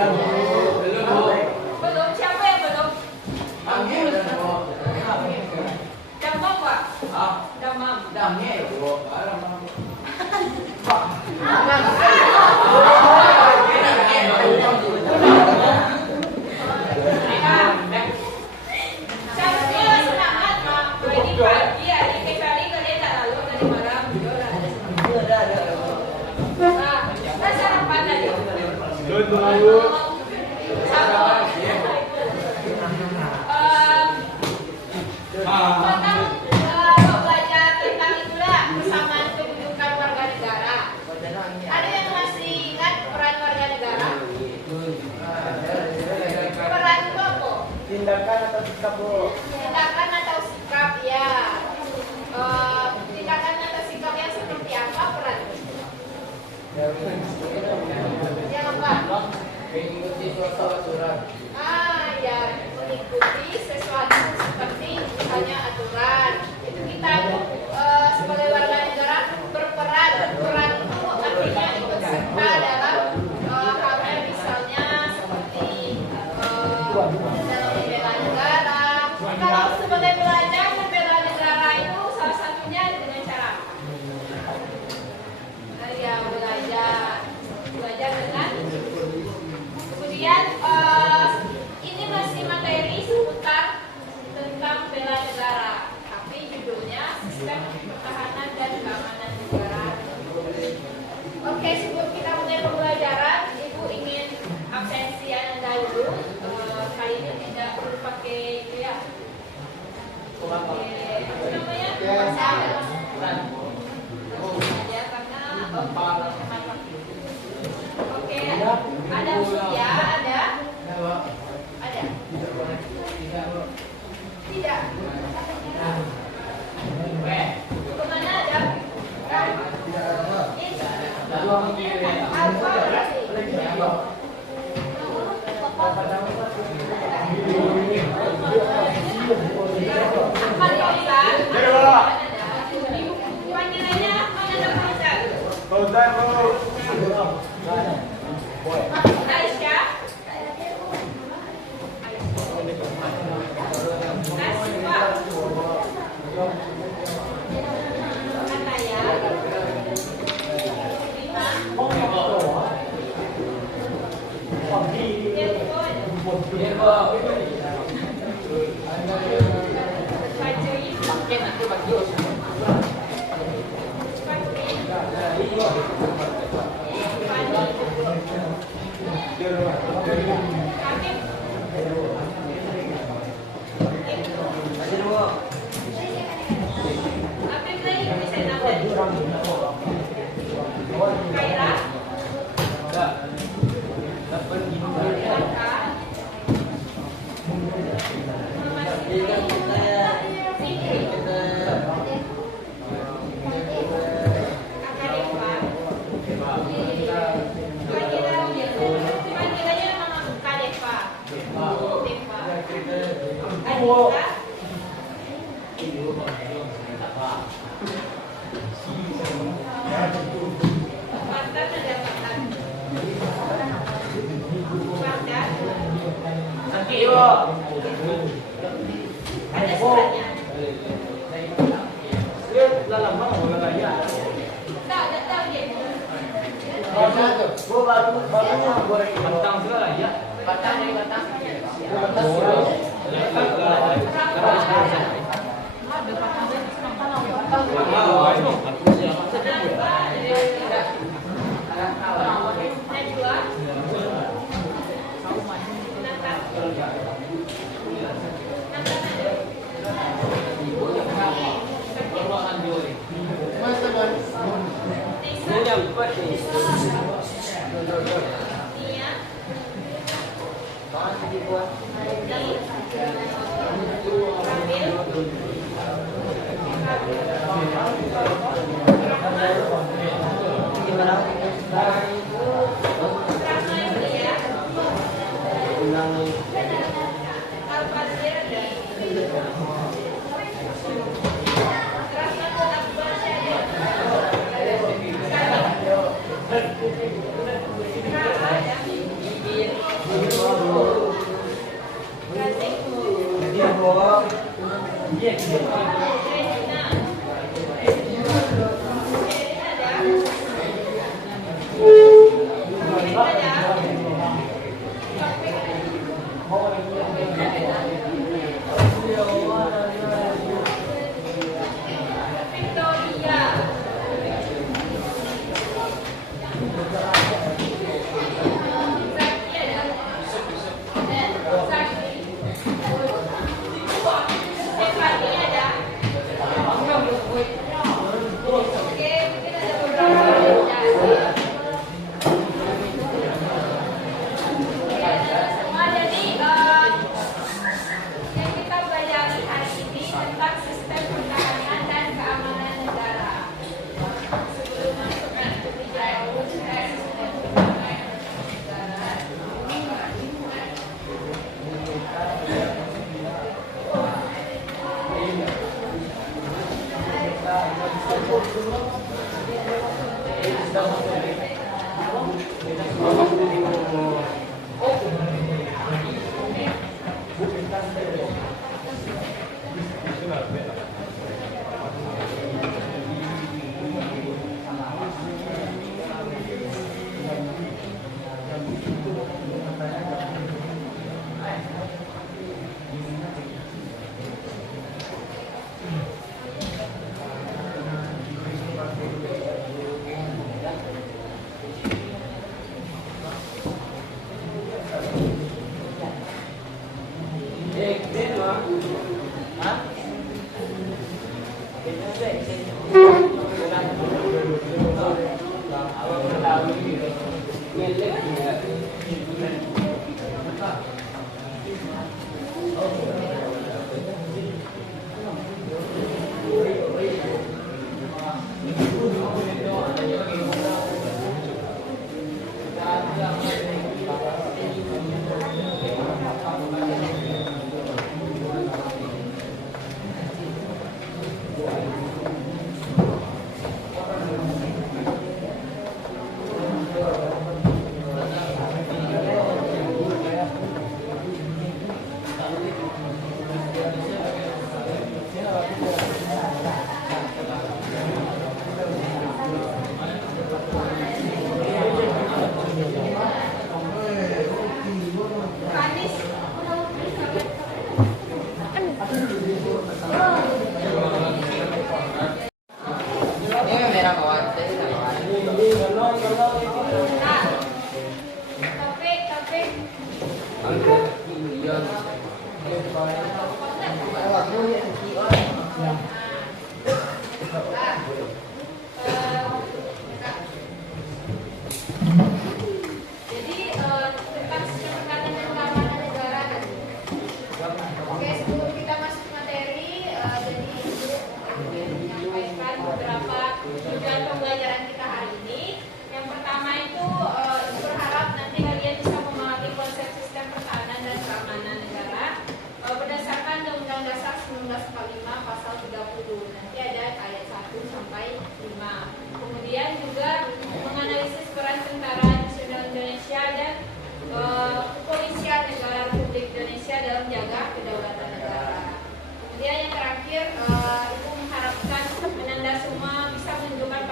Belum, siapa yang belum? Damam, Pak? Damam. Seharusnya semangat, Pak. Lagi pagi, adik kali kerja lalu tadi malam. Nah, kita sarapan tadi. Belajar tentang itulah persamaan kedudukan warga negara. Ada yang masih ingat peran warga negara? Peran itu apa? Tindakan atau sikap, Bu? Tindakan atau sikap, ya. Tindakan atau sikap yang seperti apa peran? Yang apa? Mengikuti suatu aturan. Ya, mengikuti sesuatu seperti misalnya aturan. Itu kita sebagai warga negara berperan. Peran itu artinya ikut serta dalam hal misalnya seperti dalam membela negara. Kalau sebagai pelajar membela negara itu salah satunya dengan cara ya belajar dengan kemudian ini masih materi seputar tentang bela negara, tapi judulnya sistem pertahanan dan keamanan negara. Oke, sebelum kita mulai pembelajaran, Ibu ingin absensi Anda dulu. Kali ini tidak perlu pakai itu ya. Oke, apa namanya? Ya, karena oke, ada ya, ada. Tidak. Kemana ada? Apa berarti? Panggilannya mana ada Fauzan? Aisyah.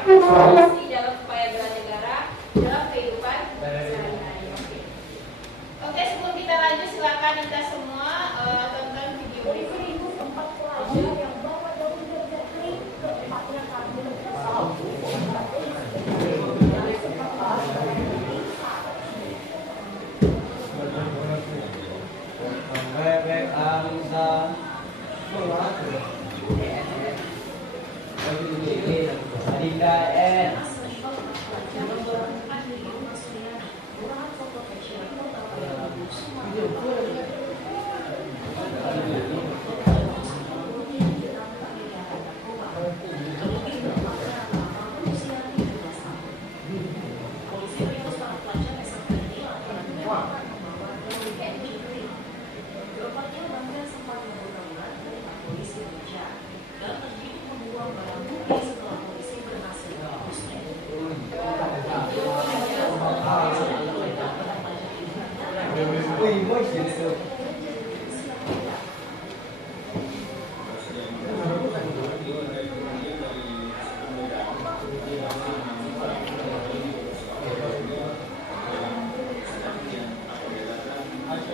Solusi dalam upaya bela negara dalam kehidupan sehari-hari. Oke, sebelum kita lanjut silakan kita semua tonton video berikut. Dari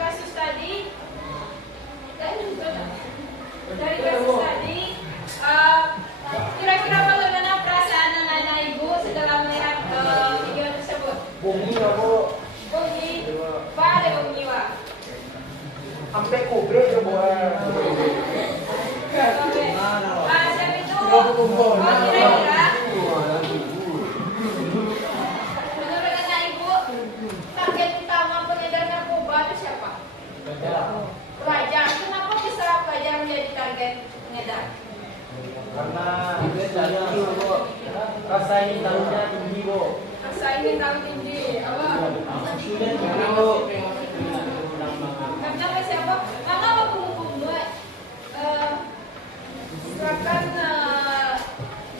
kasus tadi, kira-kira bagaimana perasaan anak-anak ibu setelah melihat video tersebut? Bumi na po. Bumi, Pak ada bumi Pak. Sampai kubre na po. Siapa itu? Kira-kira menurut anak ibu, target utama pengedar narkoba itu siapa? Pelajar. Kenapa bisa pelajar menjadi target pengedar? Karena rasa ingin tahunya tinggi po. Rasa ingin tahu tinggi. Apa? Karena siapa? Karena waktu membuat silakan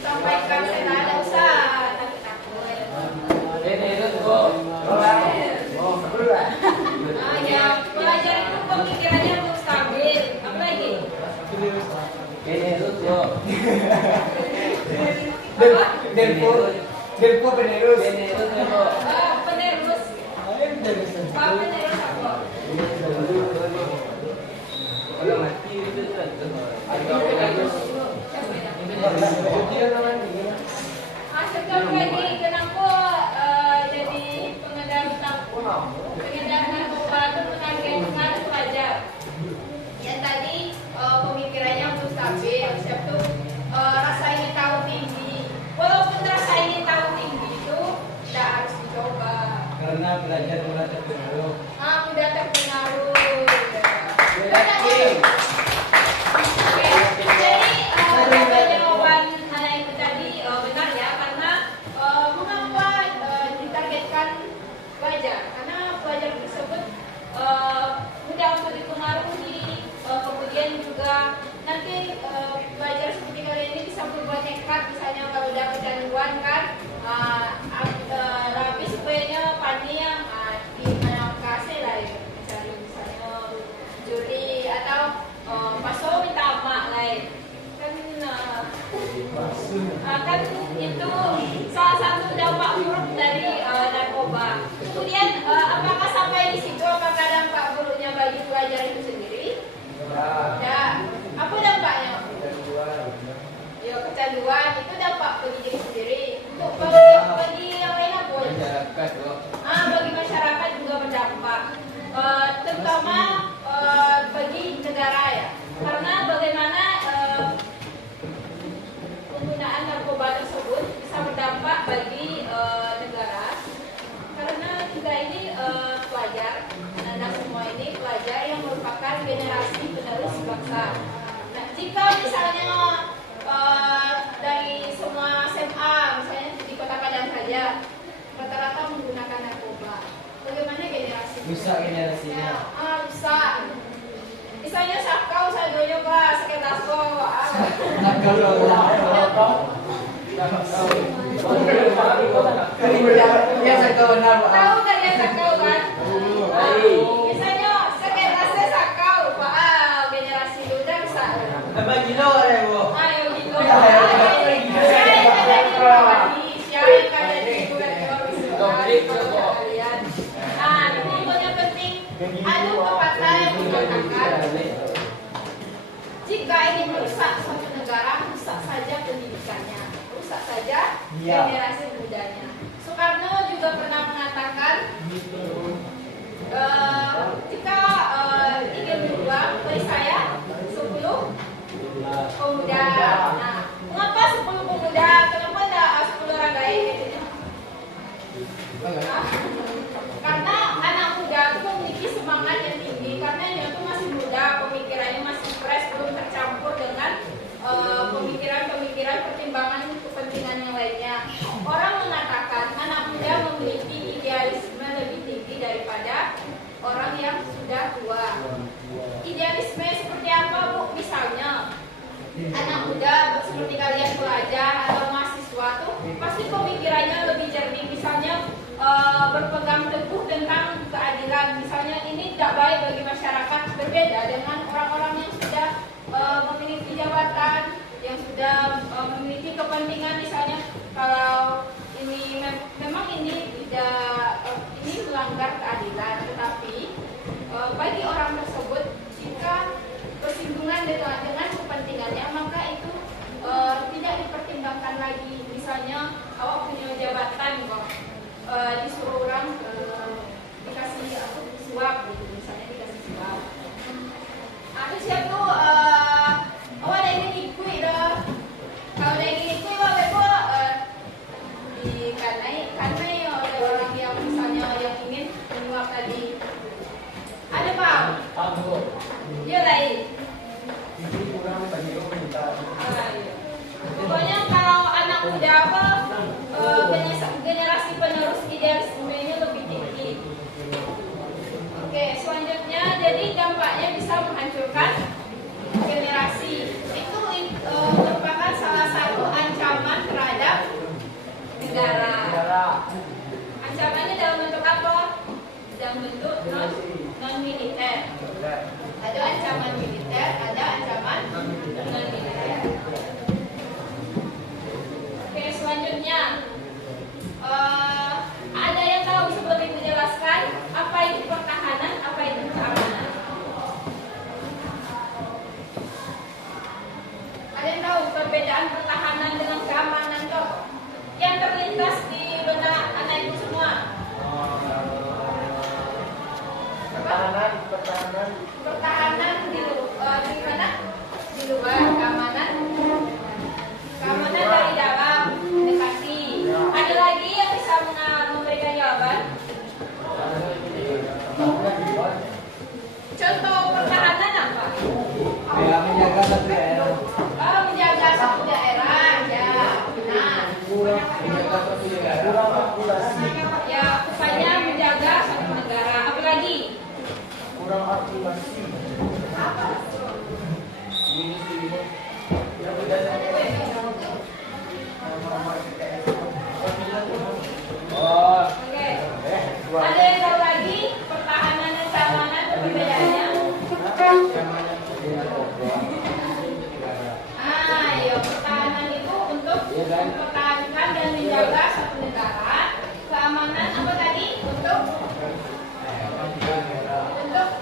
sampaikan saya ada usaha takut-takut. Ya, pelajar itu pemikirannya belum stabil. Apa lagi? Delpo penerus. Penerus. Pak penerus apa? Sekarang lagi kenapa jadi pengedar narkoba itu menargetkan pelajar? Yang tadi pemikirannya belum stabil, siapa tuh rasa ingin tahu tinggi. Walaupun rasa ingin tahu tinggi itu tidak harus dicoba. Karena belajar mulai terpengaruh. Mudah terpengaruh. Jadi jawaban anak itu tadi benar ya, karena mengapa ditargetkan pelajar? Karena pelajar tersebut mudah untuk dipengaruhi, kemudian juga nanti pelajar seperti kalian ini bisa berbuat nekat, misalnya kalau udah kecanduan kan, habis supaya paninya di mana kasih lah ya, misalnya juri atau paso minta mak lah ya. Kan itu salah satu dampak buruk dari narkoba. Kemudian apakah sampai di situ, apakah dampak buruknya bagi pelajar itu sendiri? Ya, apa dampaknya? Ya, kecanduan itu dampak bagi diri sendiri. Untuk bagi yang lain apa? Bagi masyarakat juga berdampak, terutama bagi negara ya. Karena bagaimana penggunaan narkoba tersebut bisa berdampak bagi negara. Karena kita ini pelajar, anak semua ini pelajar yang merupakan generasi penerus bangsa. Nah, jika misalnya dari semua SMA, misalnya di Kota Padang saja, rata-rata menggunakan narkoba, bagaimana generasi? Rusak generasinya. Rusak. Misalnya sakau saya dulu juga sakit aso. Tahu kan yang sakau kan? Misalnya sakit aso sakau, generasi muda rusak. Apa gila orang bu? Ayo gitu. Siapa yang di bulan kalian? Pokoknya penting ada pepatah yang mengatakan, jika ingin merusak suatu negara, rusak saja pendidikannya, rusak saja generasi mudanya. Soekarno juga pernah mengatakan, jika ingin berubah, beri saya 10 pemuda. Nah, mengapa 10 pemuda? Kenapa tidak 10 orang lain? Karena anak muda itu memiliki semangat yang tinggi, karena dia itu masih muda, pemikirannya masih fresh, belum tercampur dengan pemikiran-pemikiran pertimbangan kepentingan yang lainnya. Orang mengatakan anak muda memiliki idealisme lebih tinggi daripada orang yang sudah tua. Idealisme seperti apa, Bu? Misalnya anak muda seperti kalian pelajar atau mahasiswa berpegang teguh tentang keadilan. Misalnya ini tidak baik bagi masyarakat, berbeda dengan orang-orang yang sudah memiliki jabatan, yang sudah memiliki kepentingan. Misalnya kalau ini memang ini tidak ini melanggar keadilan, tetapi bagi orang tersebut jika bersinggungan dengan kepentingannya, maka itu tidak dipertimbangkan lagi. Misalnya awak punya jabatan kok disuruh orang dikasih suap gitu, misalnya dikasih suap. Ada siapa awak ada ingin ikut dah. Kalau ada ingin ikut awak bebo karena ada orang yang misalnya yang ingin menyuap tadi. Ada bang? Dia lain. Pokoknya kalau anak muda apa generasi penerus idealisme ini lebih tinggi. Oke, selanjutnya jadi dampaknya bisa menghancurkan generasi. Itu merupakan salah satu ancaman terhadap negara. Ancamannya dalam bentuk apa? Dalam bentuk non militer. Ada ancaman militer, ada ancaman non militer. Oke, selanjutnya ada yang tahu bisa lebih menjelaskan apa itu pertahanan, apa itu keamanan? Ada yang tahu perbedaan pertahanan dengan keamanan toh? Yang terlintas di benak anak ibu semua. Pertahanan di mana? Di luar. Keamanan dari dalam, dekati. Ada lagi yang bisa memberikan jawaban? Contoh pertahanan apa? Ya, menjaga satu daerah. Menjaga satu daerah, ya, benar. Menjaga satu daerah. Ya, upaya menjaga satu negara. Apa lagi? Kurang aktivasi. Oh, Oke. Ada yang tahu lagi pertahanan dan keamanan perbedaannya? Ya, pertahanan itu untuk mempertahankan dan menjaga satu negara. Keamanan apa tadi? Untuk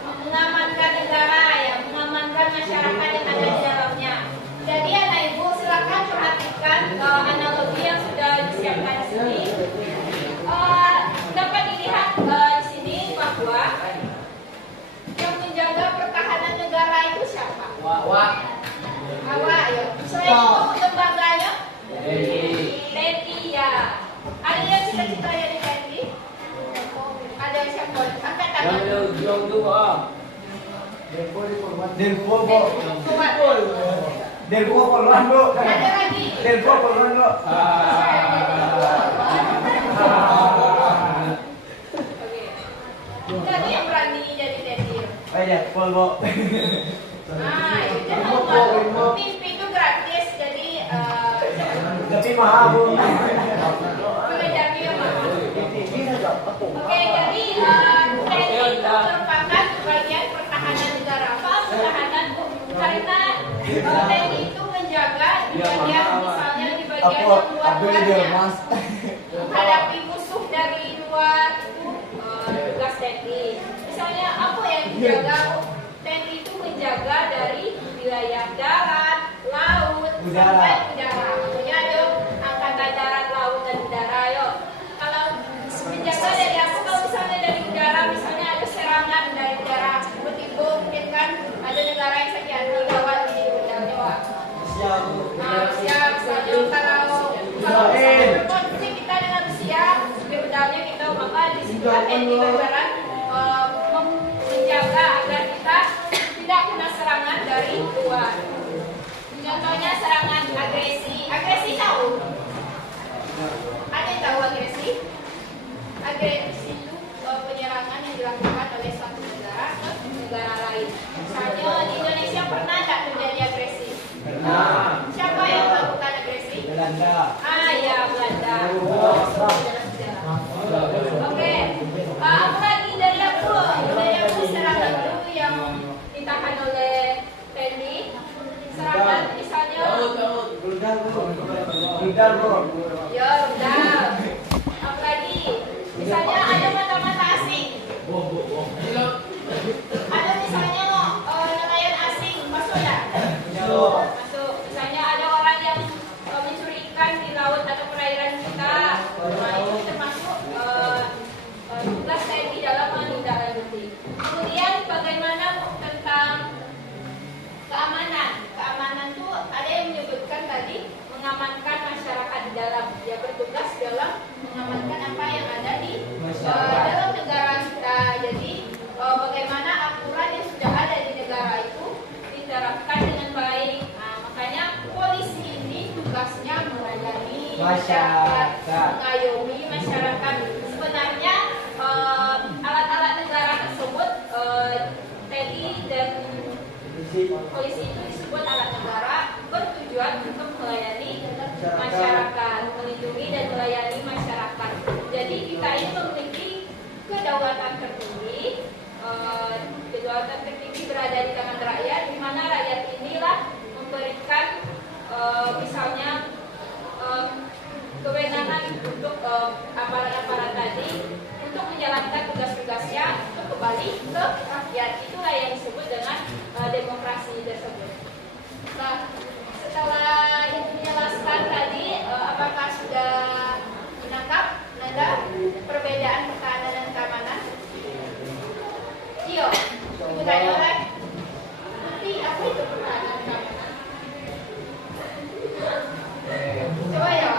mengamankan negara, ya, mengamankan masyarakat yang ada di dalamnya. Jadi anak ibu silakan perhatikan analogi yang sudah disiapkan di sini. Dapat dilihat di sini bahwa yang menjaga pertahanan negara itu siapa? Awak, ya. Selain itu lembaganya TNI, ya. Ada yang cita-cita ya di TNI? Ada yang siapa? Angkat tangan. Delpo poluan bu. Ada lagi. Delpo poluan bu. Oke. Jadi yang berani jadi TNI. Ayo, pol bu. Itu TV itu gratis, jadi Tapi mahal bu. belajarnya mahal. Oke, jadi TNI itu merupakan bagian pertahanan negara. Apa pertahanan? Karena TNI itu menjaga di bagian misalnya di bagian yang luar-luarnya. Menghadapi musuh dari luar itu tugas TNI. Misalnya apa yang dijaga? TNI itu menjaga dari wilayah darat, laut, sampai udara. Maksudnya ada angkatan darat, laut, dan udara. Yo, kalau menjaga dari apa? Kalau misalnya dari udara, misalnya ada serangan dari udara, tiba-tiba mungkin kan ada negara yang sakit hati gawat di udaranya, Wak. Siap. Kalau konflik kita dengan Rusia, di udaranya kita maka di situ TNI berperan menjaga agar kita tidak kena serangan dari luar. Contohnya serangan agresi. Agresi tahu? Ada yang tahu agresi? Agresi itu penyerangan yang dilakukan oleh suatu negara ke negara lain. Misalnya di Indonesia pernah tak terjadi agresi? Pernah. Siapa yang melakukan agresi? Belanda. Ya, Belanda. Sejarah-sejarah. Oke. Apa lagi dari aku? Dari aku serangan dulu yang ditahan oleh Randy. Serangan misalnya. Rudal bro. Ya, udah. Apa lagi? Misalnya ada mata-mata asing. Ada misalnya nelayan asing, masuk enggak? Masuk. Misalnya ada orang yang mencuri ikan di laut atau perairan kita. Nah, itu termasuk tugas TNI dalam menindaklanjuti. Kemudian bagaimana tentang keamanan? Keamanan itu ada yang menyebutkan tadi mengamankan masyarakat di dalam. Dia bertugas dalam mengamankan apa yang ada di dalam negara kita. Jadi bagaimana aturan yang sudah ada di negara itu diterapkan dengan baik. Nah, makanya polisi ini tugasnya melayani masyarakat, mengayomi masyarakat. Sebenarnya alat-alat negara tersebut TNI dan polisi itu disebut alat negara bertujuan untuk melayani masyarakat, melindungi dan melayani masyarakat. Jadi kita ini memiliki kedaulatan tertinggi. Kedaulatan tertinggi berada di tangan rakyat, di mana rakyat inilah memberikan misalnya kewenangan untuk aparat-aparat tadi untuk menjalankan tugas-tugasnya untuk kembali ke rakyat. Itulah yang disebut dengan demokrasi tersebut. Nah, setelah menjelaskan tadi, apakah sudah menangkap nada perbedaan pertahanan dan keamanan? Iyo, ditanya oleh nanti apa itu pertahanan dan keamanan? Coba ya,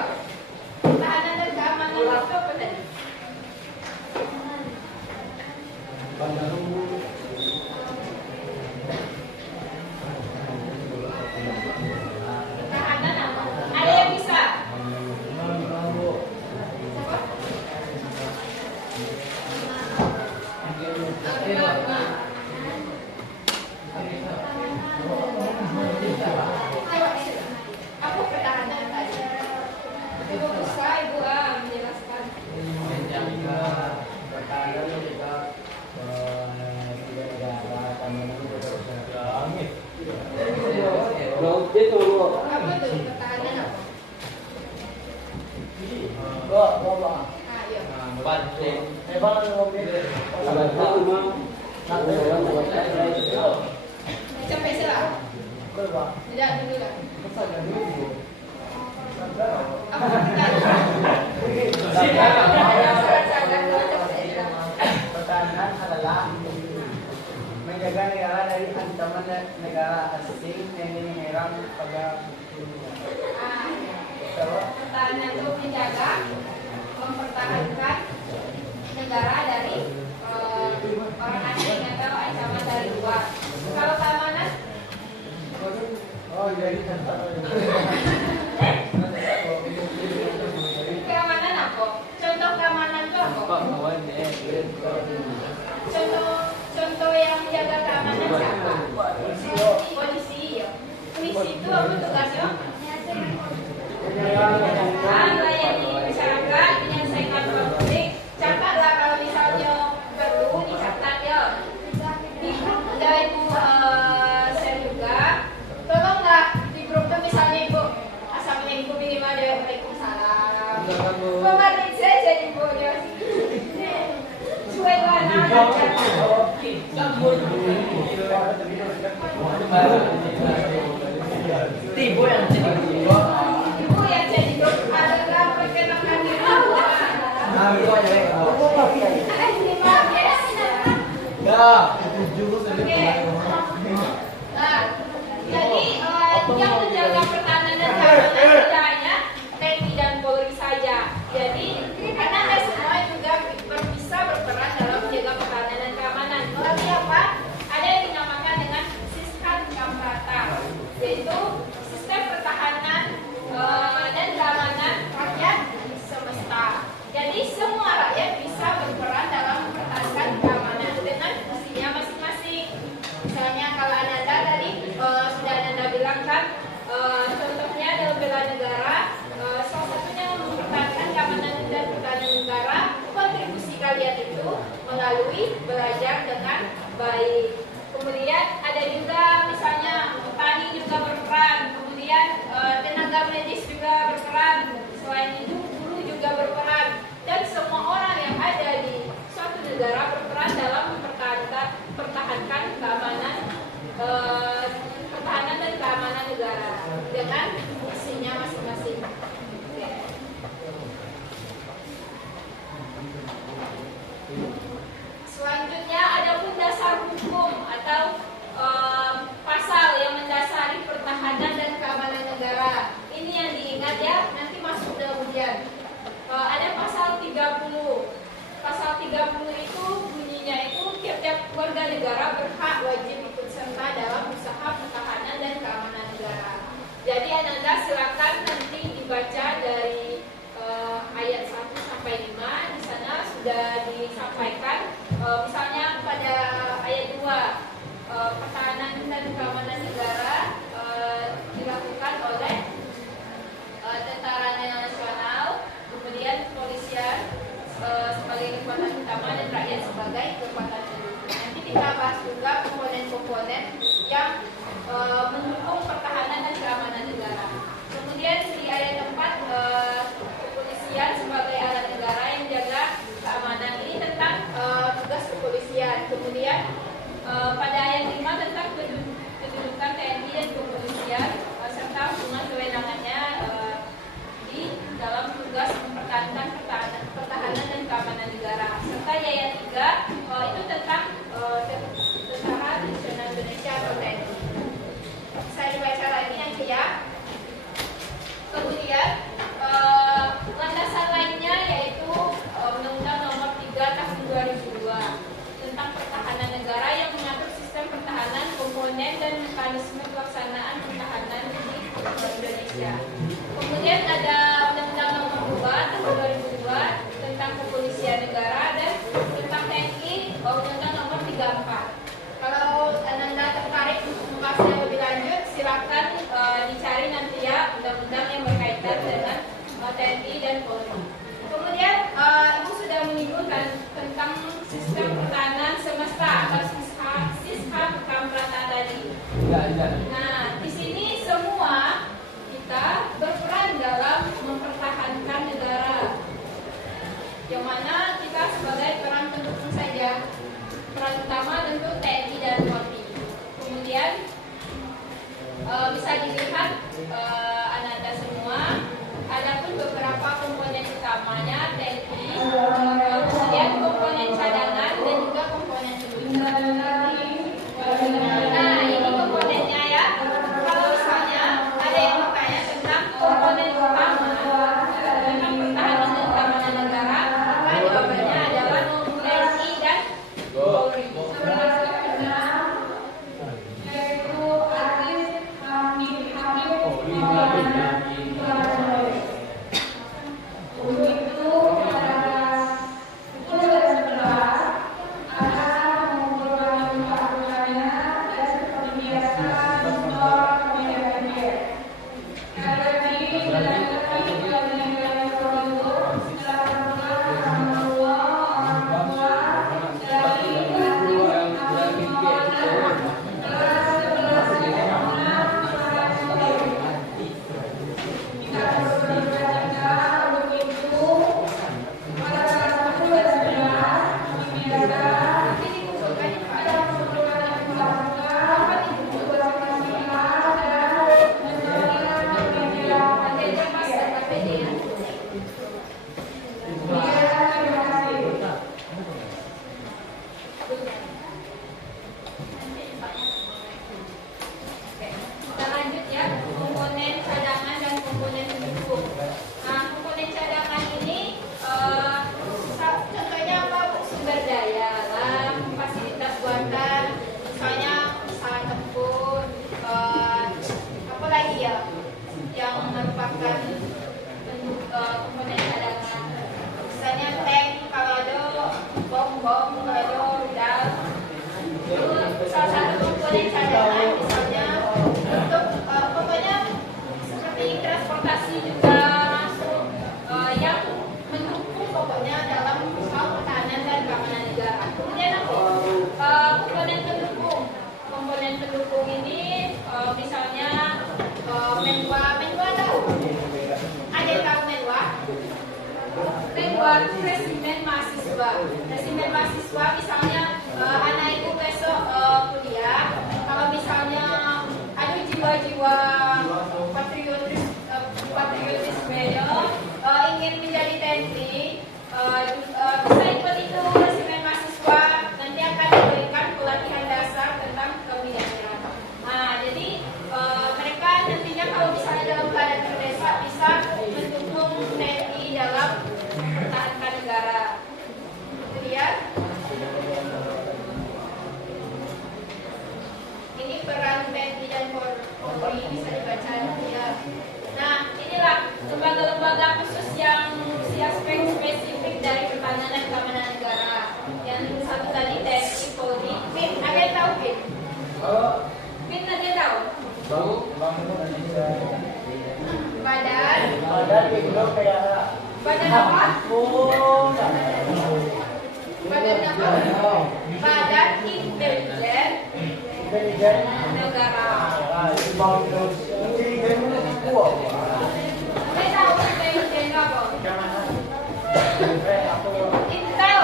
pertahanan dan keamanan itu apa tadi? Pertahanan apa? Ada yang bisa? Apa pertahanan tadi? Ibu bisa, Ibu menjelaskan. Apa tuh pertahanan apa? Ayo. Sampai sila. Tidak dulu lah. Apa Pertahanan adalah menjaga negara dari ancaman negara asing yang menyerang pada dunia. Pertahanan itu menjaga, mempertahankan negara dari orang asing atau ancaman dari luar. Kalau keamanan, Oh, jadi keamanan apa? Contoh keamanan itu apa? Contoh yang menjaga keamanan siapa? Polisi. Ya. Polisi itu apa tugasnya? Melayani masyarakat, menyelesaikan konflik. Catatlah kalau misalnya perlu dicatat ya. Di grup udah Ibu share juga. Tolonglah di grup tuh misalnya Ibu Assalamualaikum minimal ada Waalaikumsalam. Pemadrik saya jadi Ibu ya. Cuek banget. Ibu yang jadi Ibu yang jadi grup adalah perkenalkan diri. itu aja. Terima kasih. Ya, Oke. Nah, jadi yang menjaga pertahanan dan keamanan tidak hanya TNI dan Polri saja. Jadi karena Anda semua juga bisa berperan dalam menjaga pertahanan dan keamanan. Melalui apa? Ada yang dinamakan dengan sistem Kamprata, yaitu sistem pertahanan dan keamanan rakyat semesta. Jadi semua rakyat bisa berperan dalam mempertahankan keamanan dengan fungsinya negara berhak wajib ikut serta dalam usaha pertahanan dan keamanan negara. Jadi Ananda silakan nanti dibaca dari ayat 1 sampai 5. Di sana sudah disampaikan misalnya pada ayat 2 pertahanan dan keamanan negara dilakukan oleh tentara nasional, kemudian kepolisian sebagai kekuatan utama dan rakyat sebagai kekuatan pendukung. Nanti kita bahas juga komponen-komponen yang mendukung pertahanan dan keamanan negara. Kemudian di ayat 4 kepolisian sebagai alat negara yang jaga keamanan, ini tentang tugas kepolisian. Kemudian pada ayat 5 tentang kedudukan TNI dan kepolisian serta hubungan kewenangannya di dalam tugas mempertahankan pertahanan dan keamanan negara. Serta di ayat 3 itu tentang Tentara Nasional Indonesia atau TNI. Saya dibaca lagi nanti ya. Kemudian landasan lainnya yaitu Undang-Undang Nomor 3 Tahun 2002 tentang pertahanan negara yang mengatur sistem pertahanan, komponen dan mekanisme pelaksanaan pertahanan di Indonesia. Kemudian ada Undang-Undang Nomor 2 Tahun 2002 tentang kepolisian negara dan tentang TNI Undang-Undang Nomor 34. Kalau Anda tertarik untuk membahasnya lebih lanjut, silakan dicari nanti ya undang-undang yang berkaitan dengan TNI dan Polri. Kemudian Ibu sudah menyinggung tentang sistem pertahanan semesta atau SISHA Kamprata tadi. Nah, di sini semua kita berperan dalam mempertahankan negara. Yang mana kita sebagai peran pendukung saja. Peran utama tentu TNI dan Polri. Kemudian bisa dilihat Ananda semua, adapun beberapa komponen utamanya TNI, kemudian komponen cadangan dan juga komponen pendukung. Nah, ini komponennya ya. Kalau misalnya ada yang bertanya tentang komponen utama tentang pertahanan dan keamanan negara, maka jawabannya adalah TNI dan Polri. Resimen mahasiswa misalnya anak ibu besok kuliah, kalau misalnya ada jiwa-jiwa patriotisme ingin menjadi TNI, bisa ikut itu resimen mahasiswa, nanti akan diberikan pelatihan dasar tentang kemiliteran. Nah, jadi mereka nantinya kalau misalnya dalam keadaan terdesak bisa mendukung TNI dalam mempertahankan negara. Kemudian Badan itu kayak Badan apa? oh, Badan apa? Badan Intelijen intelijen. Negara. Bang terus intelijen itu kuat. Saya tahu intelijen apa? Intel.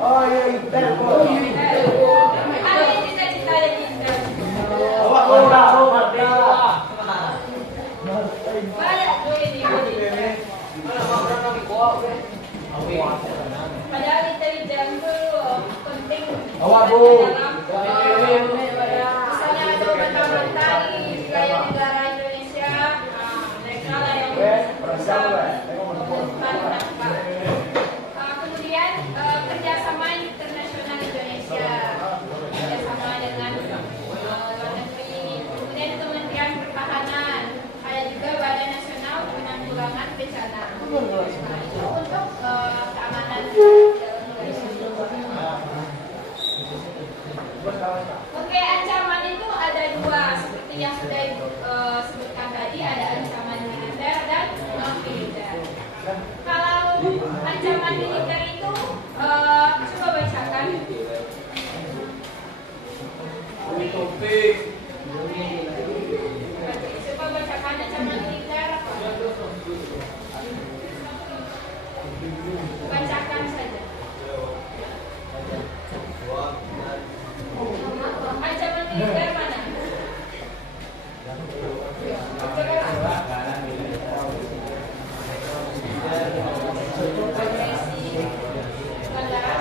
Oh iya Intel kok. Ada yang cita-cita jadi Intel. Awak tahu merdeka. Banyak tuh ini. Padahal intelijen itu penting. Awak Bu. Misalnya ada mentah-mentah di wilayah negara Indonesia, mereka lah yang bisa membentuk. Kemudian kerjasama internasional Indonesia, kerjasama dengan luar negeri. Kemudian Kementerian Pertahanan, ada juga Badan Nasional Penanggulangan Bencana. Nah, itu untuk keamanan dalam negara. Oke, ancaman itu ada dua, seperti yang sudah sebutkan tadi, ada ancaman militer dan non militer. Kalau ancaman militer itu, coba bacakan. Coba bacakan ancaman militer apa? Bacakan saja. Ancaman militer mana? Agresi bandara.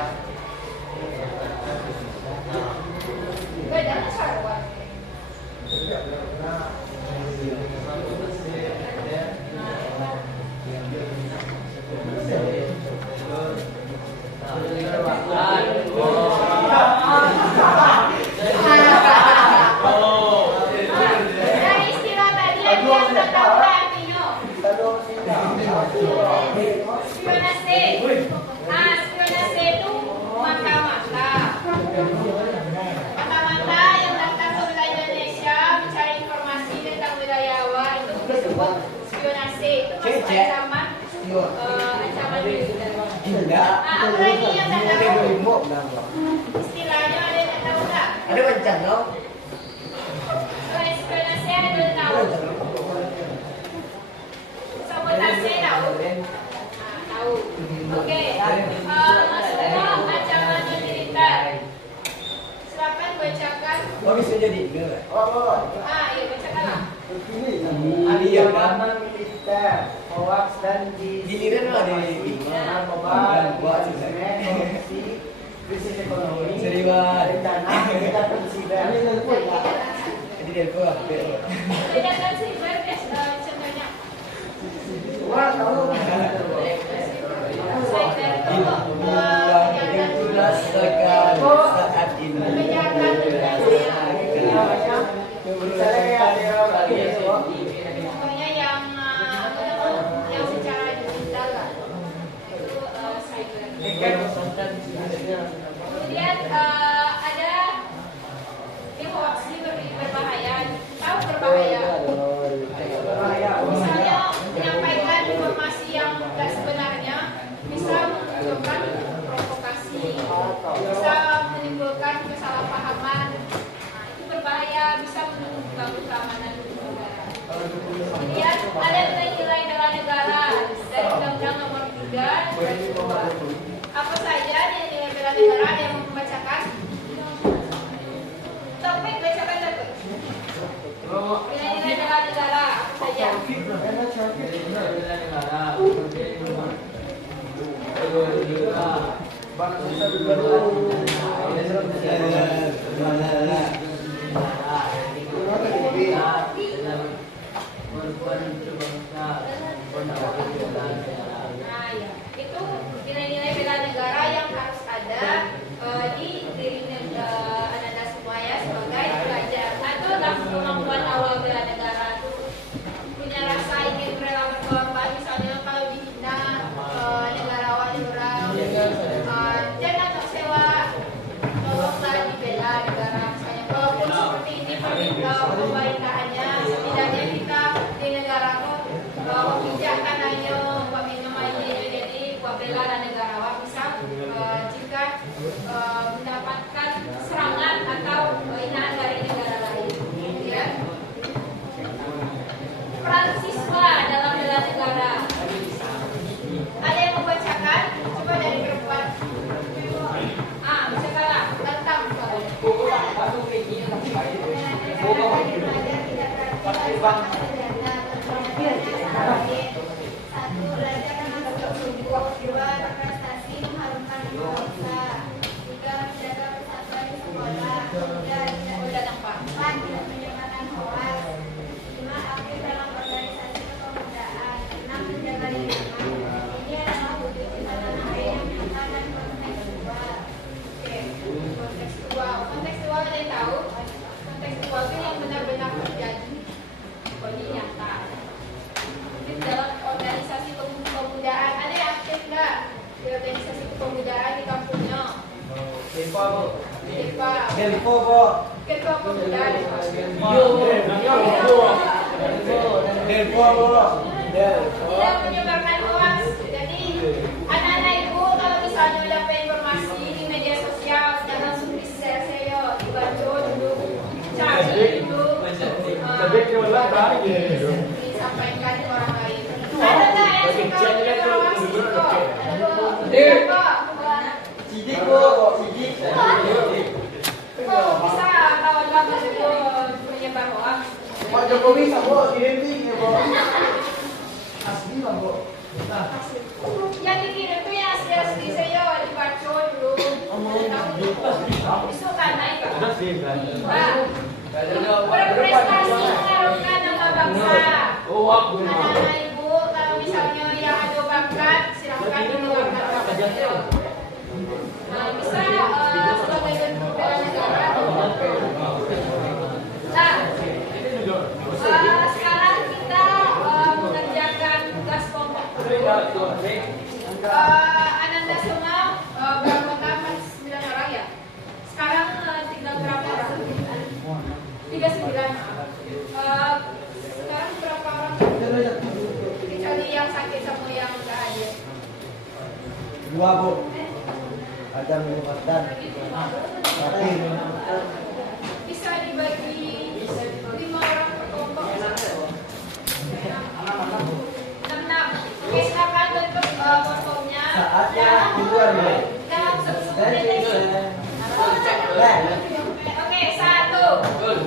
Bedanya apa? Dari istilah tadi ada yang tak tahu artinya. Spionase. Spionase itu mata-mata. Mata-mata yang datang ke wilayah Indonesia mencari informasi tentang wilayah awal itu disebut spionase. Itu masuk ancaman militer. Apa lagi yang tak tahu? Istilahnya ada yang tak tahu tak? Ada bencana no? Selain spionase ada yang tahu? Sabotase tahu? Tahu. Oke. Masuk ke ancaman militer. Silakan bacakan. Oh bisa jadi enggak? Iya bacakanlah. Ancaman militer, hoax dan Giliran lah di narkoba, korupsi, krisis ekonomi, Serius. bencana, kejahatan siber. Jadi dari gua. Kejahatan siber contohnya. Wah, tahu. Cyber itu kejahatan Tugas sekarang saat ini. kejahatan Misalnya kayak ada orang lagi ya, pokoknya yang yang secara digital lah. Itu cyber. Kemudian ada hoax ini berbahaya. Tahu berbahaya? Misalnya menyampaikan informasi yang tidak sebenarnya bisa menimbulkan provokasi, bisa menimbulkan kesalahpahaman. Nah, itu berbahaya, bisa mengganggu keamanan negara. Kemudian ada nilai-nilai bela negara dari Undang-Undang Nomor 3 2002. Apa saja nilai-nilai bela negara? Ada yang membacakan? Topik bacakan topik. Nilai-nilai bela negara apa saja? Nah, ya. Itu nilai-nilai bela negara yang harus ada di diri Anda semua ya sebagai pelajar. Atau dalam kemampuan awal bela negara itu punya rasa ingin rela berkorban, misalnya kalau dihina negarawan orang, jangan tersewa Bang. Satu, belajar dengan bersungguh-sungguh. Dua, berprestasi mengharumkan nama bangsa. Tiga, menjaga persatuan di sekolah. Udah nampak. Empat, tidak menyebarkan hoax. Lima, aktif dalam organisasi kepemudaan. Enam, menjaga lingkungan. Ini adalah wujud cinta tanah air yang nyata dan kontekstual. Oke, kontekstual. Kontekstual ada yang tahu? Kontekstual itu yang benar-benar terjadi. Kondisi nyata. Aktif dalam organisasi kepemudaan. Ada yang aktif nggak di organisasi kepemudaan di kampungnya? Kepa, Bu. Kepa. Delpo, Bu. Kepa pemuda. Delpo, Bu. Tidak menyebarkan hoax. Jadi anak-anak ibu kalau misalnya dapat informasi di media sosial jangan langsung di-share saya, dibaca dulu, cari dulu, disampaikan ke orang lain. Ada nggak yang suka menyebar hoax itu? Ada kok? Sidik, Bu. Sidik. Kok bisa kawan-kawan itu menyebar hoax? Pak Jokowi sama direnting ya, Bu. Asli lah, Bu. Yang dikirim tuh yang asli-asli saya dibaca dulu. Tahu dulu. Besok kan naik Pak. Pak, berprestasi mengharumkan nama bangsa. Anak-anak ibu kalau misalnya yang ada bakat silahkan dikeluarkan bakatnya. Nah, bisa sebagai bentuk bela negara. Nah, sekarang kita mengerjakan tugas kelompok dulu. Anak nasional berapa kota? 9 orang ya. Sekarang tinggal berapa orang? 39. Sekarang berapa orang? Kecuali yang sakit sama yang enggak hadir. Dua, Bu. Ada menyebabkan mati. Bisa dibagi 5 orang per kelompok. 6. Oke, silakan bentuk formnya. Saatnya keluar, Bu. Dalam 10 menit. Oke, 1.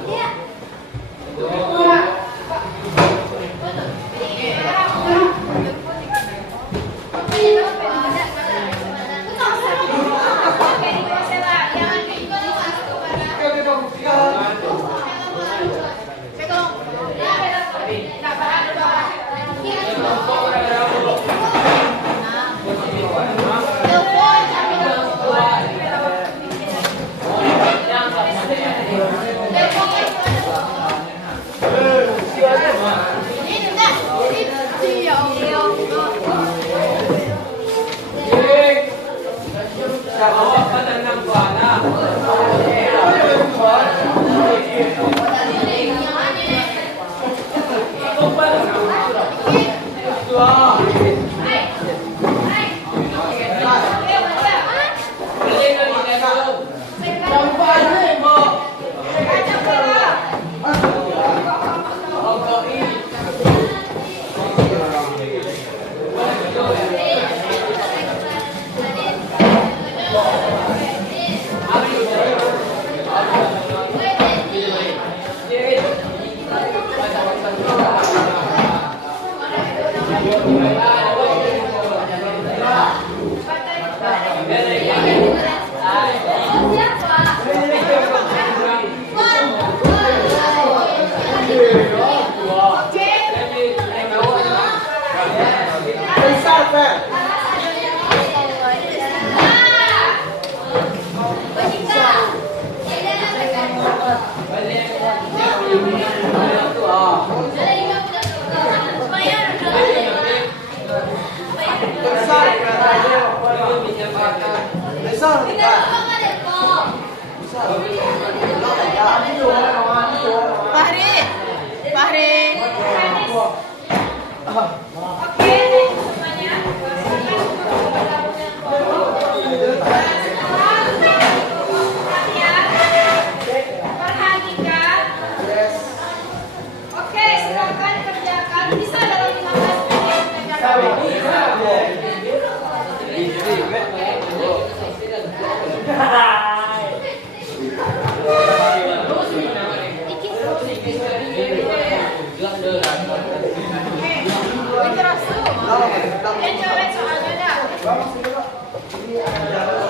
Iya. 2. Oke, semuanya. Perhatikan. Oke, silakan kerjakan. Bisa dalam 15 menit kerjakan. yang coret soalnya dah. Bang, sini Pak. Ini ada.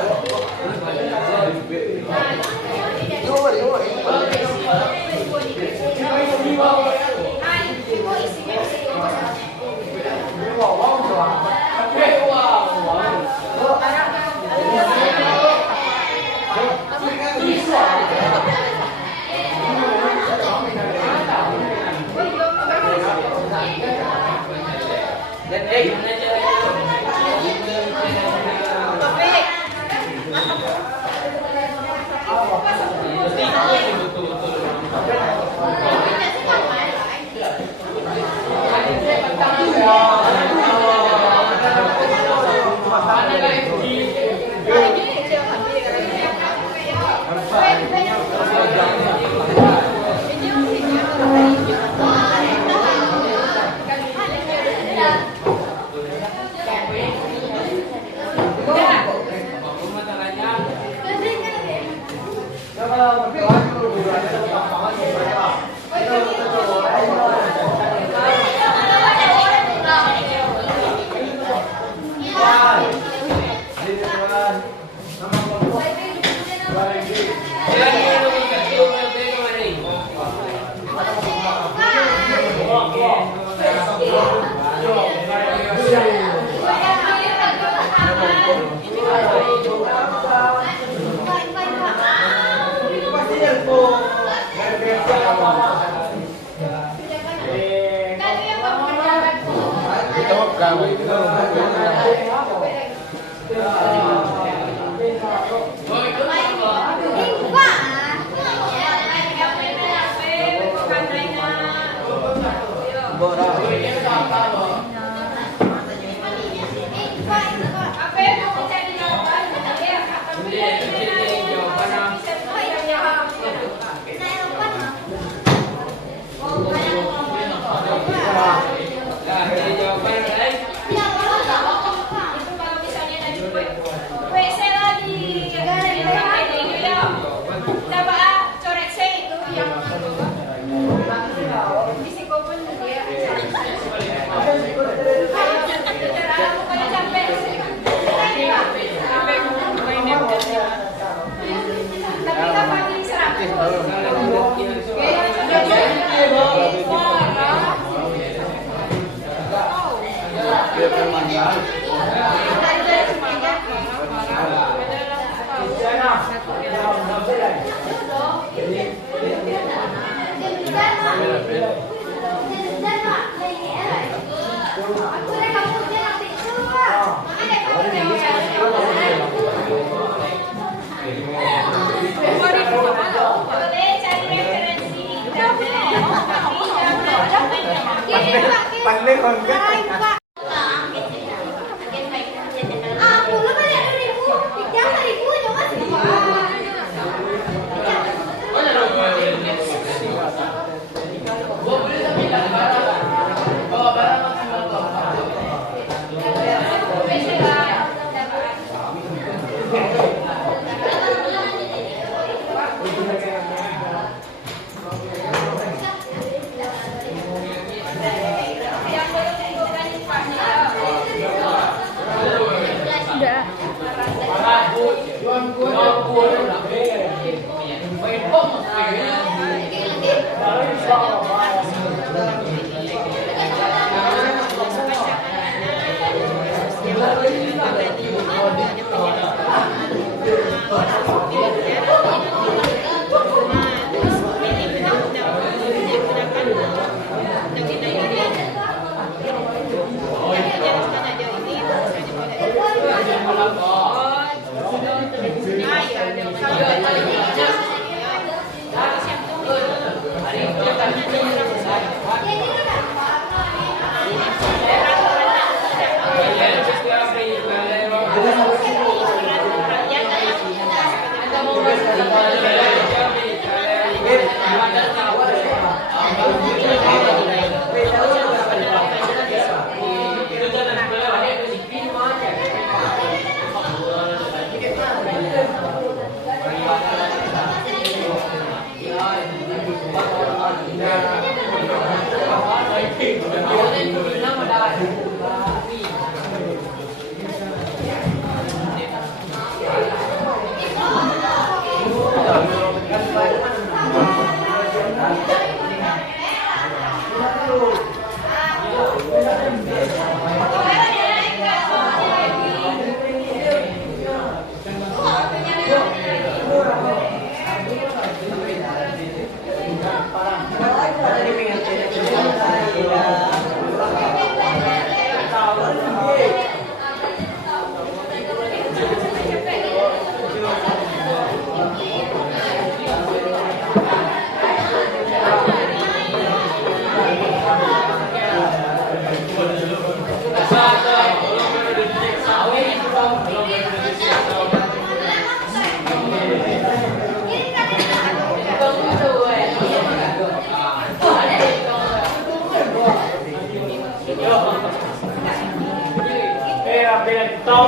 Rabil itu.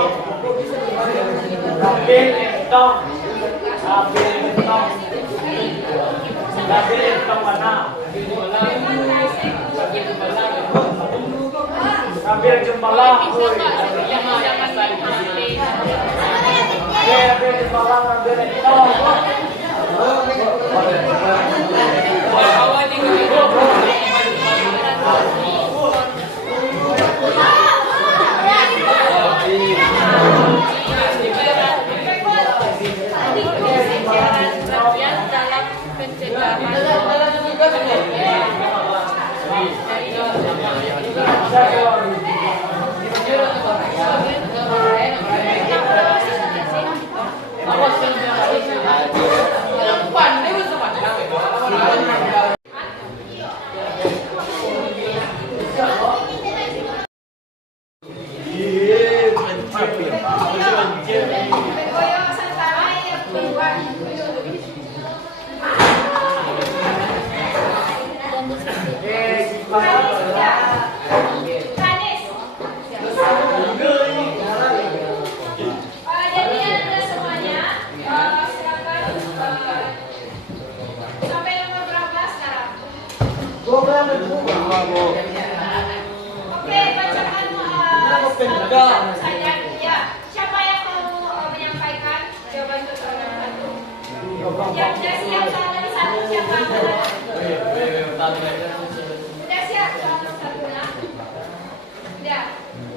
Mana? Rabil Jumbalah. Rabil Jumbalah, Rabil itu. Oke, bacakan satu saja. Ya, siapa yang mau menyampaikan jawaban untuk soal nomor satu? Yang sudah siap soal nomor satu siapa? Sudah siap soal nomor satunya? Sudah.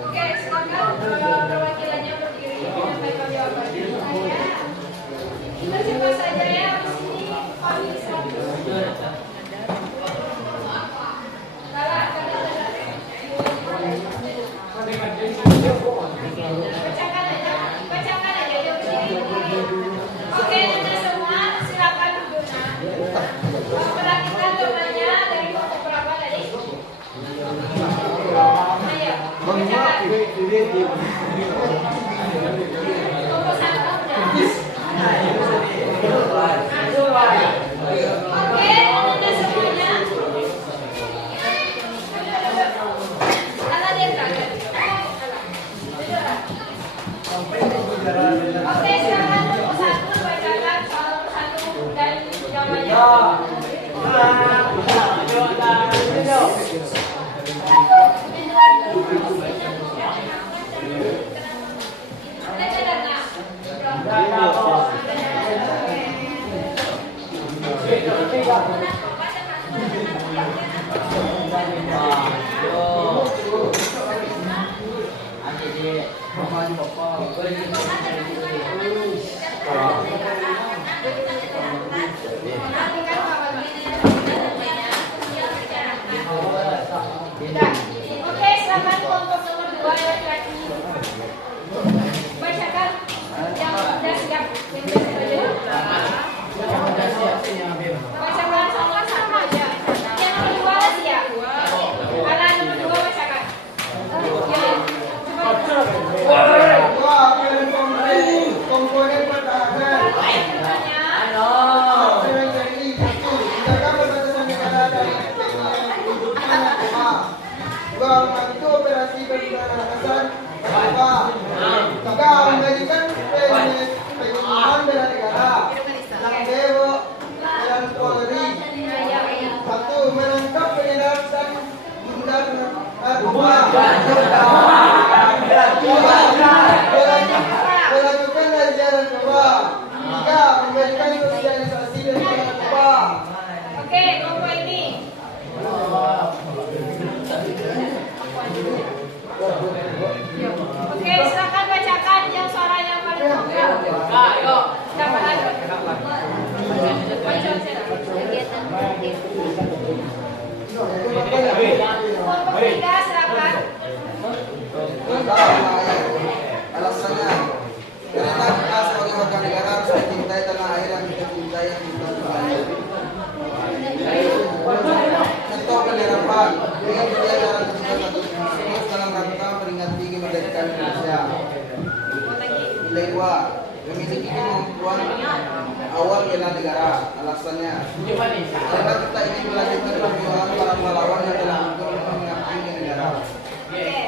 Oke, silakan perwakilannya berdiri menyampaikan jawabannya. Kita siapa saja ya di sini? Panggil satu. Bacakan aja jawabannya. Oke, sudah semua silakan duduk. Perhatikan jawabannya dari kelompok berapa tadi? Ayo, bacakan. Kelompok satu udah. Oke, sudah semuanya. Oke, silakan nomor satu bacakan soal nomor satu dan jawabannya. Oke, silakan kelompok nomor 2 laki-laki. Bacakan yang sudah siap. Bacakan sama aja. Yang nomor 2 siap. Anak nomor 2 bacakan. Komponen pertahanan. Membantu operasi pemberantasan narkoba. Tiga, memberikan pengembangan bela negara. Yang dewa dan Polri. Satu, menangkap pengedar dan mengundang narkoba. Dua, melakukan razia narkoba. Tiga, memberikan sosialisasi dan narkoba. Oke, kelompok ini. Oke, silakan bacakan yang suaranya paling konkret. Ayo, siapa lagi? Kelompok 3, silakan. Alasannya karena kita sebagai warga negara harus mencintai tanah air yang kita cintai yang kita cintai. Contoh penerapan dengan budaya dalam kita dalam rangka peringati kemerdekaan Indonesia. Nilai 2, memiliki kemampuan awal bela negara. Alasannya karena kita ingin melanjutkan perjuangan para pahlawan yang telah mengabdi negara. Oke.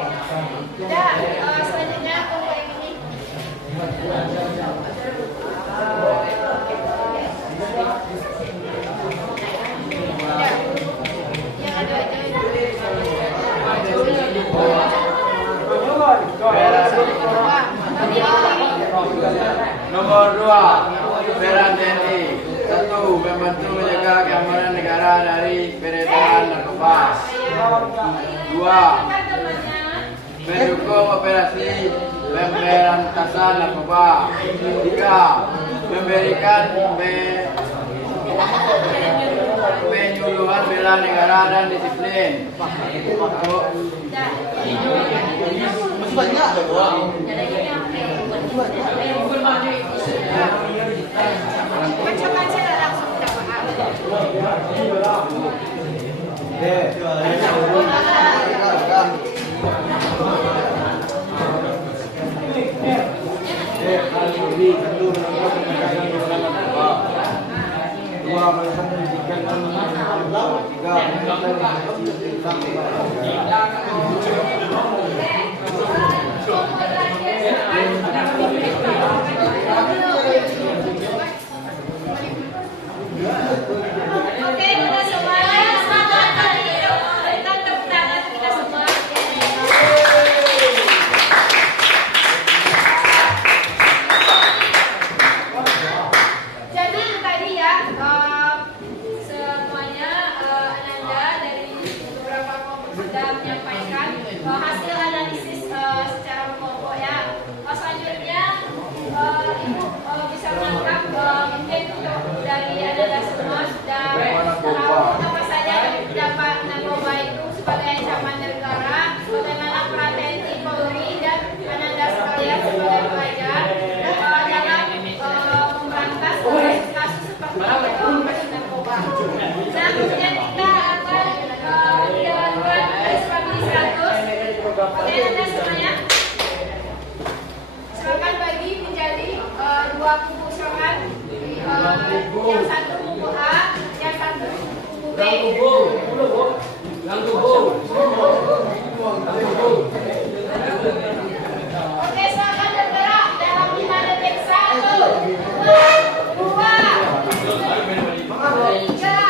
Sudah, selanjutnya Nomor 2, peran TNI. 1. Membantu menjaga keamanan negara dari peredaran narkoba. 2. Mendukung operasi pemberantasan narkoba. 3. Memberikan penyuluhan bela negara dan disiplin. Masih banyak. Baca-baca langsung tidak paham. Oke, kita semuanya selamat hari hidup. Kita tepuk tangan kita semua. Jadi tadi ya semuanya Ananda dari beberapa kelompok sudah menyampaikan hasil analisis secara kelompok ya. Selanjutnya Ibu bisa menangkap mungkin untuk dari Ananda semua sudah tahu apa saja dampak narkoba itu sebagai ancaman negara, bagaimana peran TNI, Polri dan Ananda sekalian sebagai pelajar dalam memberantas kasus-kasus seperti kasus narkoba. Nah, kemudian kita akan menjalankan Bagi 100. Oke, Anda semuanya. Silakan bagi menjadi dua kubu serangan. Yang satu kubu A, yang satu kubu B. Oke, silakan bergerak dalam 5 detik. 1, 2, 3, 1,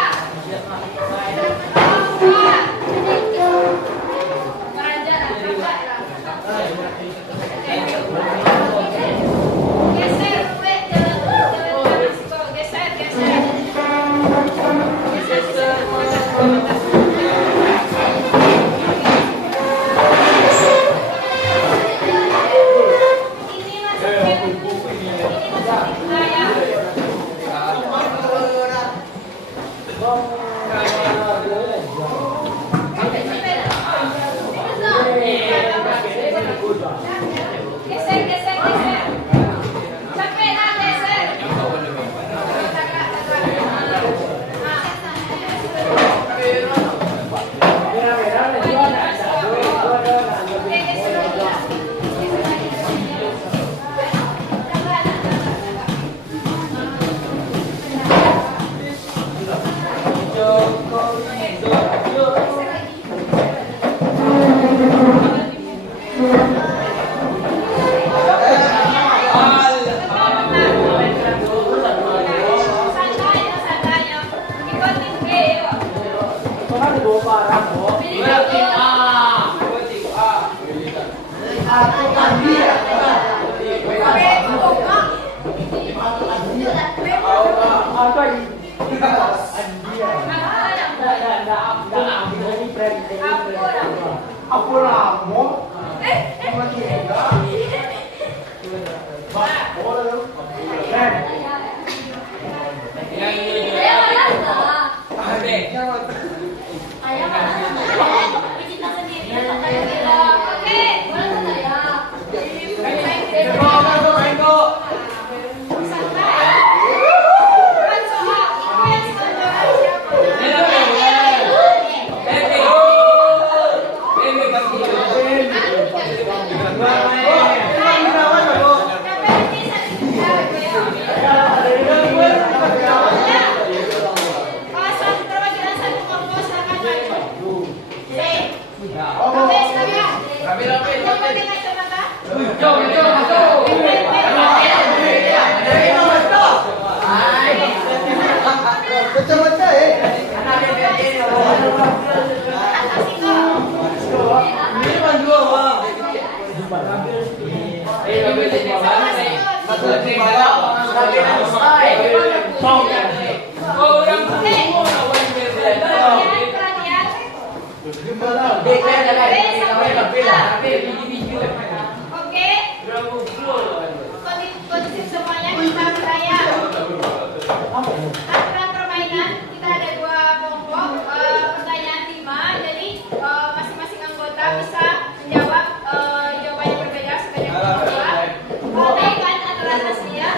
Oke. Kondisi semuanya kita bertanya. Aturan permainan kita ada 2 kelompok. Pertanyaan 5. Jadi masing-masing anggota bisa menjawab jawabannya berbeda sebanyak 2. Abaikan aturan aslinya.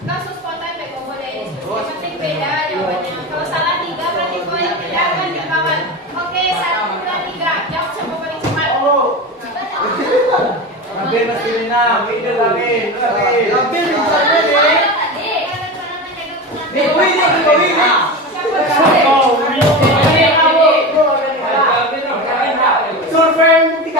Enggak usah spontan deh kalau boleh. Yang penting beda jawabannya. Kalau salah 3 berarti poin tidak akan dikawan. Oke, 1 dan 3. Jawab siapa paling cepat. Hampir mas Kirina, hampir lagi. Hampir misalnya nih. Survei 3.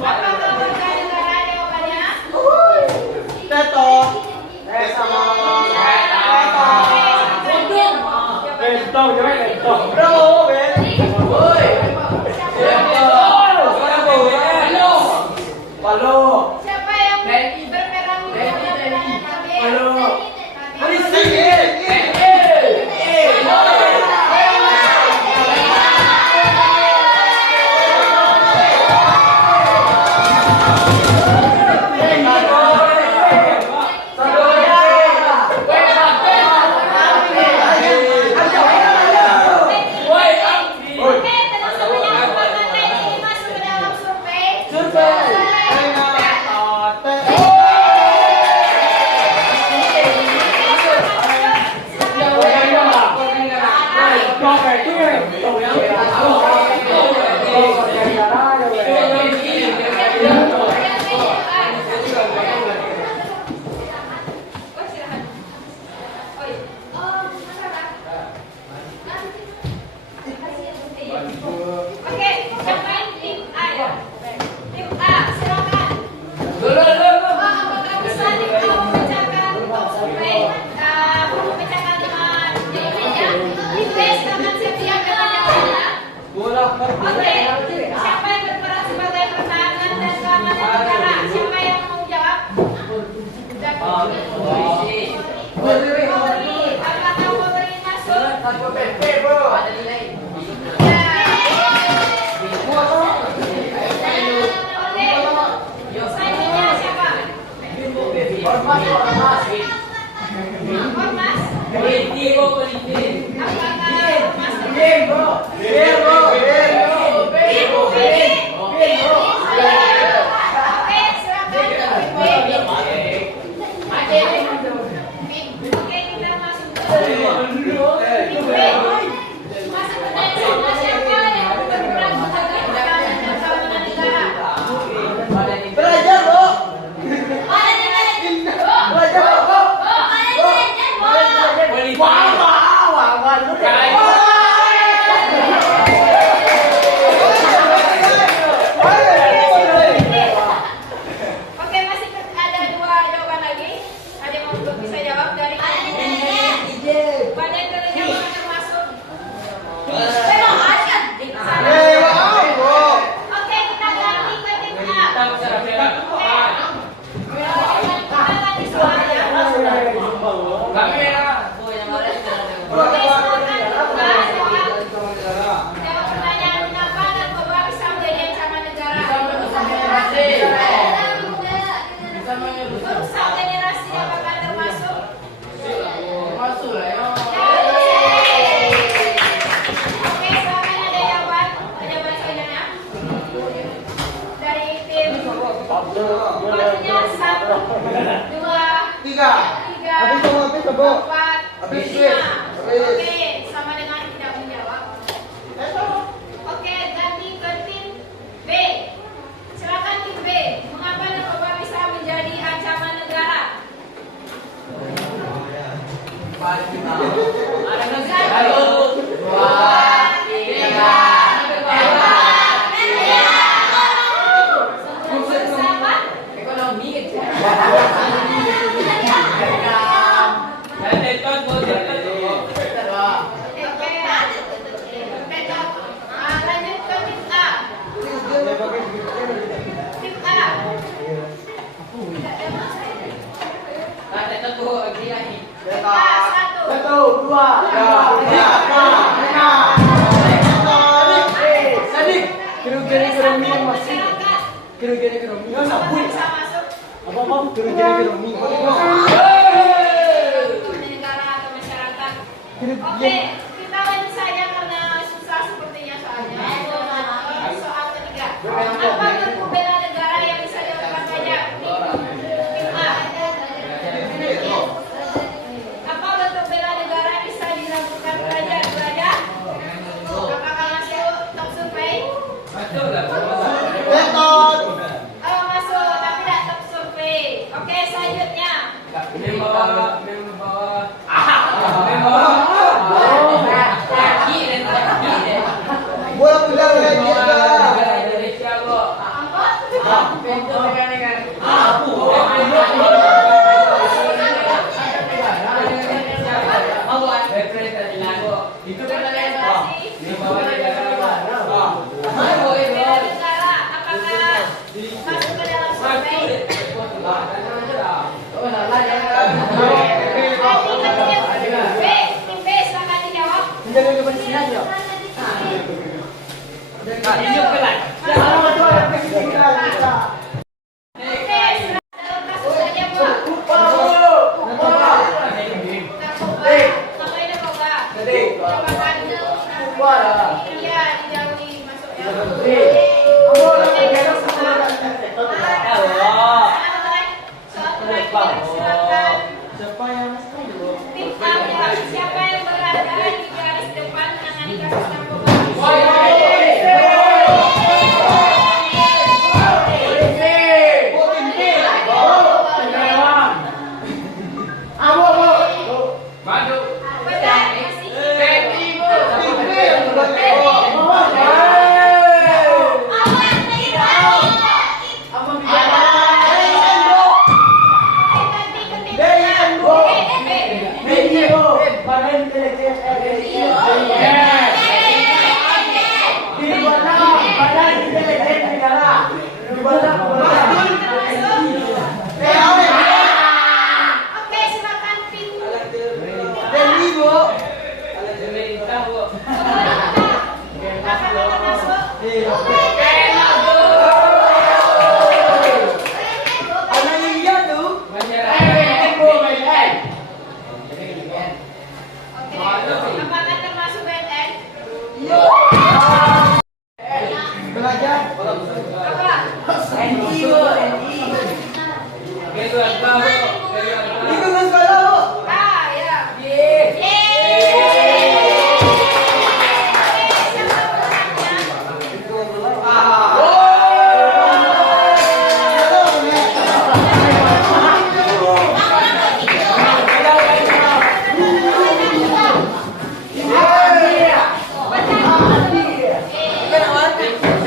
Apakah warga negara jawabannya? Bravo, Ben. Palo. Siapa yang bermerah Oke, tenang semuanya. Apakah ini masuk ke dalam survei? Oke, siapa yang tim A ya? Tim A, silakan. Apakah bisa tim A membacakan untuk survei? Membacakan jawabannya. Tim B, silakan siap-siap dengan jawabannya. Oke, siapa yang berperan sebagai pertahanan dan keamanan negara? Siapa yang mau jawab? Polri. Apakah Polri masuk? Selanjutnya siapa? Ormas? Oke, silakan. Oke, kita masuk ke tim B. Masuk ke dalam sama siapa yang berperan sebagai pertahanan dan keamanan negara? Belajar, Bu. Oke, masih ada 2 jawaban lagi. Ada yang mau bisa jawab dari Badan Intelijen mana termasuk? Oke, kita ganti ke tim A. Kita ganti soalnya. Oke, silakan jawab pertanyaan kenapa narkoba bisa menjadi ancaman negara. Merusak generasi apakah termasuk? Oke, silakan ada jawaban selanjutnya dari tim. Waktunya 1, 2, 3, 4, 5. Oke, sama dengan tidak menjawab. Oke, ganti ke tim B. Silakan tim B. Mengapa narkoba bisa menjadi ancaman negara? 1, 2, 3. Sadik. Kerugian ekonomi yang masih. Kerugian ekonomi. Nggak sabun. Bisa masuk Apa kerugian ekonomi? untuk negara atau masyarakat. Oke, Kerugian. kita lanjut saja karena susah sepertinya soalnya. Soal ketiga. Apa bentuk bela negara yang bisa dilakukan pajak? Apa bentuk bela negara yang bisa dilakukan pajak? Belajar? Apakah masuk top survei? Betul. Masuk, tapi tidak top survei. Oke, selanjutnya. Bola pegang lagi Bela negara, apakah masuk ke dalam survei? Tim B, silakan dijawab. Menjaga kebersihan ya. Oke, dalam kasus saja, Pak. Namanya narkoba. Merupakan iya dijauhi masuknya. Soal terakhir, silakan. Siapa yang Tim A, siapa yang berada di garis depan menangani kasus narkoba? Benar, masih. Oke, silakan tim. Apakah masuk? Oke, apakah termasuk BNN? Apa? Ah, ya.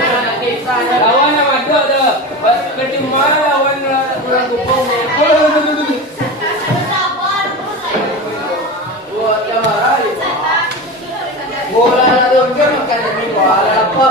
Lawan yang ada tu. Percuma lawan orang kupong. Bola tu kan makan demi bola apa?